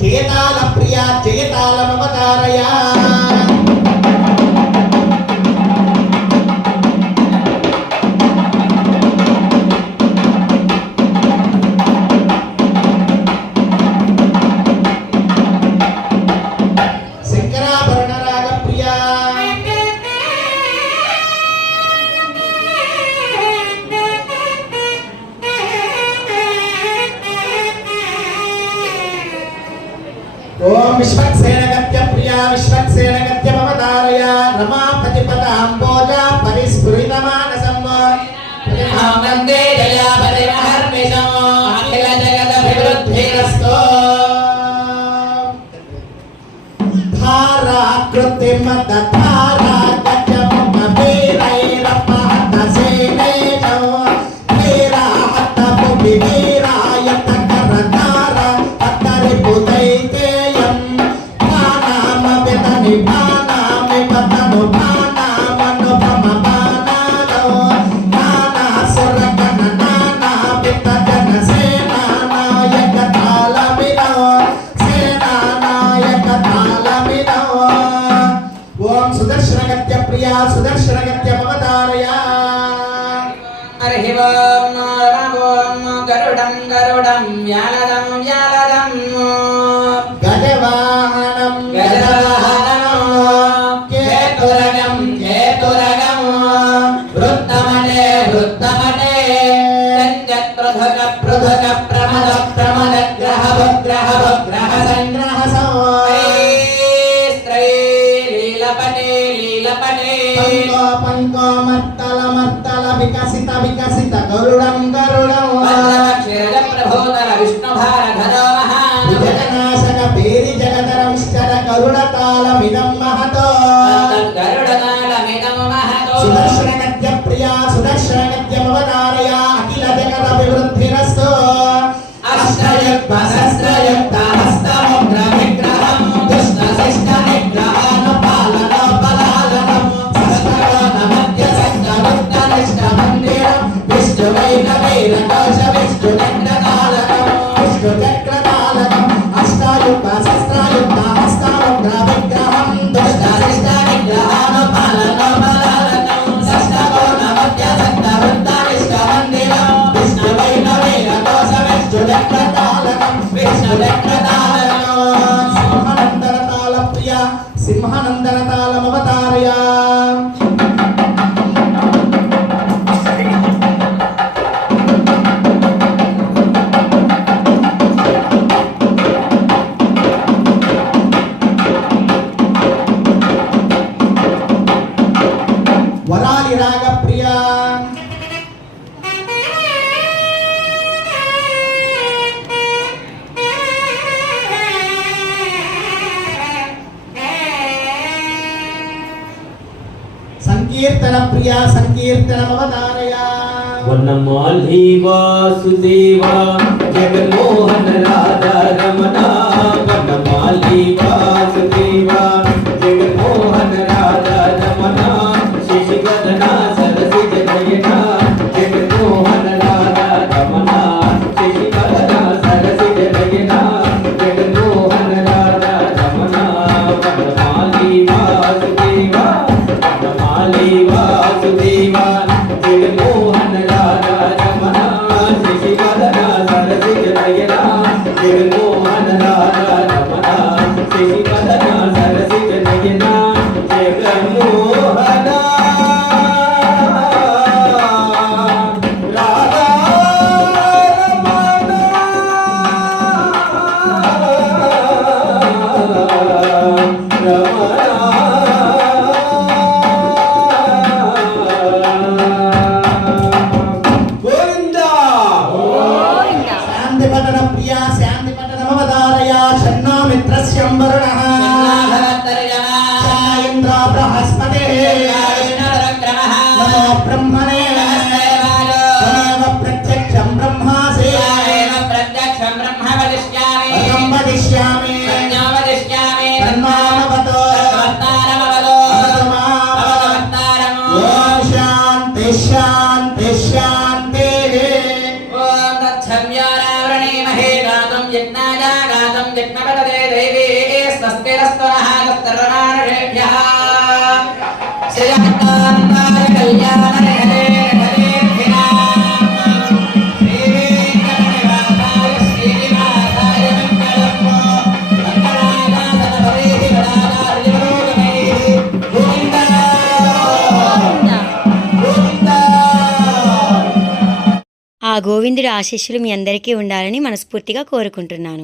జయతాల ప్రియా జయతాల మమతారయా శంకరాభరణ రాగ ప్రియా ఓం విశ్వక్సేనగత్య ప్రియా విశ్వక్సేనగత్య మమతారయా రమాపతిపదాంబోజ పరిస్ఫురితమానసం వందే జయాపతిమహర్నిశం అఖిల జగదభివృద్ధిరస్తు ధారాకృతిమతధారా గజముఖవీరైరపహతసేనేజో వీరాహతపువివీరాయతకరధార అతరిపుదైతేయం భానామవితని భానామివతను భానామనుపమభానాలో నానాసురగణ నానావితజన సేనానాయక తాళమిలో సేనానాయక తాళమిలో ఓం సుదర్శనగత్య ప్రియా సుదర్శనగత్య మమతారయా హరి ఓం ఓం గరుడం గరుడం యాలదం యాలదం గజవాహనం గజవాహనం కేతురగం కేతురగం వృత్తమణే వృత్తమణే సంజత్పృథక పృథక ప్రమద ప్రమద గ్రహ గ్రహ గ్రహ సంగ్రహ స్త్రై లీలపటే లీలపటే పంకో పంకో మత్తల మత్తల వికసిత వికసిత గరుడం గరుడం భద్రమక్షర ప్రభోదర విష్ణుభారధరో మహా జగనాశక పేరి జగదరంశ్చర గరుడతాళమిదం మహతో గరుడతాళమిదం మహతో సుదర్శనగత్య ప్రియా సుదర్శనగత్య మమతారయా అఖిల జగదభివృద్ధిరస్తు అష్టయుక్త సహస్రయుక్త హస్తముగ్ర విగ్రహం దుష్ట శిష్ట నిగ్రహాను పాలన బలాలనం సహస్రగోణ మధ్య సంగరుక్త నిష్ట మందిరం విష్ణు వైన వైర కోశ విష్ణు చక్రతాళకం విష్ణు చక్రతాళకం అష్టాయుక్త శస్త్రాయుక్త హస్తాముగ్ర విగ్రహం దుష్ట శిష్ట నిగ్రహాను పాలన బలాలనం సహస్రగోణ మధ్య సంగరుక్త నిష్ట మందిరం విష్ణు వైన వైర కోశ విష్ణు చక్రతాళకం విష్ణు చక్రతాళకం సింహనందన తాళ ప్రియా సింహనందన తాళ మమతారయా వరాలి రాగ ప్రియా సంకీర్తన ప్రియా సంకీర్తన మమతారయా వనమాలి వాసుదేవ జగన్మోహన రాధా రమణ వనమాలి వాసుదేవ జగన్మోహన రాధా రమణ శశివదన సరసిజ నయన జగన్మోహన రాధా రమణ శశివదన సరసిజ నయన జగన్మోహన రాధా రమణ వనమాలి వాసుదేవ వనమాలి వాసుదేవ జగన్మోహన రాధా రమణ శశివదన సరసిజ నయన జగన్మోహన రాధా రమణ శశివదన సరసిజ నయన జగన్మోహన రాధా గోవిందా శాంతి పఠన ప్రియా శాంతి పఠన మమతారయా షణ్ణామిత్రస్యం వరుణః ఇంద్ర బృహస్పతే నమో బ్రహ్మణే తమేవ ప్రత్యక్షం బ్రహ్మాసి అహం వదిష్యామి తన్మామవతో ఓం శాంతి శాంతి శాంతి ఓం తత్సవ్యారావృణీమహే గాతుం యజ్ఞాయ యజ్ఞాగాతం యజ్ఞపదే దేవీ స్వస్తిరస్తనః దస్తరమానుషేభ్యః శ్రీయంతాంతాయ కళ్యాణే హరే హరే శ్రీవేంకటనివాసాయ శ్రీనివాసాయ మంగళం మంగళానాథన భవేహి గణానాథిలోకమైః గోవిందా గోవిందా. ఆ గోవిందుడి ఆశీస్సులు మీ అందరికీ ఉండాలని మనస్ఫూర్తిగా కోరుకుంటున్నాను.